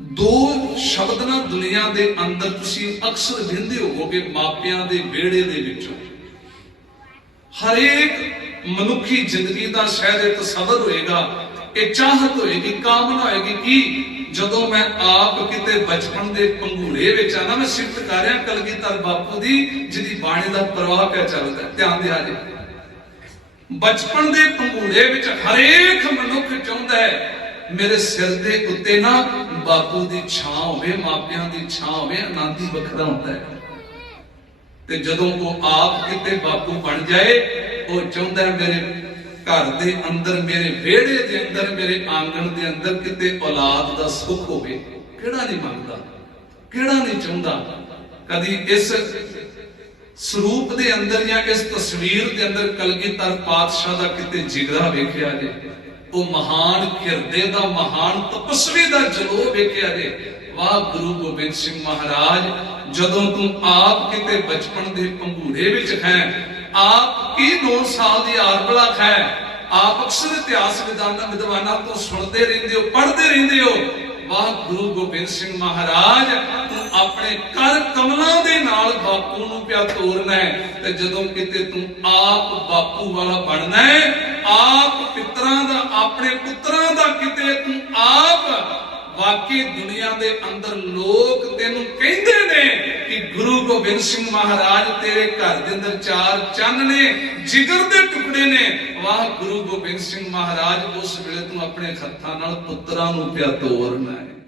ਦੋ ਸ਼ਬਦ ਨਾ ਦੁਨੀਆ ਦੇ ਅੰਦਰ ਤੁਸੀਂ ਅਕਸਰ ਵਿੰਦੇ ਹੋਵੋਗੇ ਮਾਪਿਆਂ ਦੇ ਵਿਹੜੇ ਦੇ ਵਿੱਚੋਂ। ਹਰੇਕ ਮਨੁੱਖੀ ਜ਼ਿੰਦਗੀ ਦਾ ਸ਼ਾਇਦ ਇਹ ਤਸਵਰ ਹੋਏਗਾ, ਇਹ ਚਾਹਤ ਹੋਏਗੀ, ਕਾਮਨਾ ਹੋਏਗੀ ਕਿ ਜਦੋਂ ਮੈਂ ਆਪ ਕਿਤੇ ਬਚਪਨ ਦੇ ਪੰਘੂੜੇ ਵਿੱਚ ਆ ਨਾ, ਮੈਂ ਸਿਫਤ ਕਰ ਰਿਹਾ ਕਲਗੀਧਰ ਬਾਪੂ ਦੀ, ਜਿਹਦੀ ਬਾਣੀ ਦਾ ਪ੍ਰਵਾਹ ਪਿਆ ਚੱਲਦਾ, ਧਿਆਨ ਦੇ ਜੀ। ਬਚਪਨ ਦੇ ਪੰਘੂੜੇ ਵਿੱਚ ਹਰੇਕ ਮਨੁੱਖ ਚਾਹੁੰਦਾ ਹੈ, ਮੇਰੇ ਸਿਰ ਦੇ ਉੱਤੇ ਨਾ ਬਾਪੂ ਦੀ ਛਾਂ ਹੋਵੇ, ਮਾਪਿਆਂ ਦੀ ਛਾਂ ਹੋਵੇ, ਆਨੰਦ ਹੀ ਵੱਖਰਾ ਹੁੰਦਾ ਹੈ। ਤੇ ਜਦੋਂ ਉਹ ਆਪ ਕਿਤੇ ਬਾਪੂ ਬਣ ਜਾਏ, ਉਹ ਚਾਹੁੰਦਾ ਮੇਰੇ ਘਰ ਦੇ ਅੰਦਰ, ਮੇਰੇ ਵਿਹੜੇ ਦੇ ਅੰਦਰ, ਮੇਰੇ ਆਂਗਣ ਦੇ ਅੰਦਰ ਕਿਤੇ ਔਲਾਦ ਦਾ ਸੁੱਖ ਹੋਵੇ। ਕਿਹੜਾ ਨਹੀਂ ਮੰਗਦਾ? ਕਿਹੜਾ ਨਹੀਂ ਚਾਹੁੰਦਾ? ਕਦੀ ਇਸ ਸਰੂਪ ਦੇ ਅੰਦਰ ਜਾਂ ਇਸ ਤਸਵੀਰ ਦੇ ਅੰਦਰ ਕਲਗੀਧਰ ਪਾਤਸ਼ਾਹ ਦਾ ਕਿਤੇ ਜਿਗਰਾ ਵੇਖਿਆ ਜੇ? ਉਹ ਮਹਾਨ ਕਿਰਦੇ ਦਾ, ਮਹਾਨ ਤਪਸਵੀ ਦਾ ਜਲੋ ਵੇਖਿਆ ਜੇ। ਵਾਹ ਗੁਰੂ ਗੋਬਿੰਦ ਸਿੰਘ ਮਹਾਰਾਜ, ਜਦੋਂ ਤੂੰ ਆਪ ਕਿਤੇ ਬਚਪਨ ਦੇ ਪੰਘੂੜੇ ਵਿੱਚ ਹੈ, ਆਪ ਕੀ 9 ਸਾਲ ਦੀ ਆਰਬਲਾ ਹੈ? ਆਪ ਅਕਸਰ ਇਤਿਹਾਸ ਵਿਦਾਨਾਂ ਵਿਦਵਾਨਾਂ ਤੋਂ ਸੁਣਦੇ ਰਹਿੰਦੇ ਹੋ, ਪੜ੍ਹਦੇ ਰਹਿੰਦੇ ਹੋ। ਵਾਹ ਗੁਰੂ ਗੋਬਿੰਦ ਸਿੰਘ ਮਹਾਰਾਜ, ਤੂੰ ਆਪਣੇ ਕਰ ਕਮਲਾਂ ਦੇ ਨਾਲ ਬਾਪੂ ਨੂੰ ਪਿਆ ਤੋਰਨਾ ਹੈ ਤੇ ਜਦੋਂ ਕਿਤੇ ਤੂੰ ਆਪ ਬਾਪੂ ਵਾਲਾ ਬਣਨਾ ਹੈ, ਆਪ ਪਿਤਾ ਆਪਣੇ ਪੁੱਤਰਾਂ ਦਾ ਕਿਤੇ ਤੂੰ ਆਪ ਵਾਕਈ ਦੁਨੀਆ ਦੇ ਅੰਦਰ ਲੋਕ ਤੈਨੂੰ ਕਹਿੰਦੇ ਨੇ ਕਿ ਗੁਰੂ ਗੋਬਿੰਦ ਸਿੰਘ ਮਹਾਰਾਜ ਤੇਰੇ ਘਰ ਦੇ ਅੰਦਰ ਚਾਰ ਚੰਨ ਨੇ, ਜਿਗਰ ਦੇ ਟੁਕੜੇ ਨੇ। ਵਾਹ, ਗੁਰੂ ਗੋਬਿੰਦ ਸਿੰਘ ਮਹਾਰਾਜ ਉਸ ਵੇਲੇ ਤੂੰ ਆਪਣੇ ਹੱਥਾਂ ਨਾਲ ਪੁੱਤਰਾਂ ਨੂੰ ਪਿਆ ਤੋਰਨਾ ਹੈ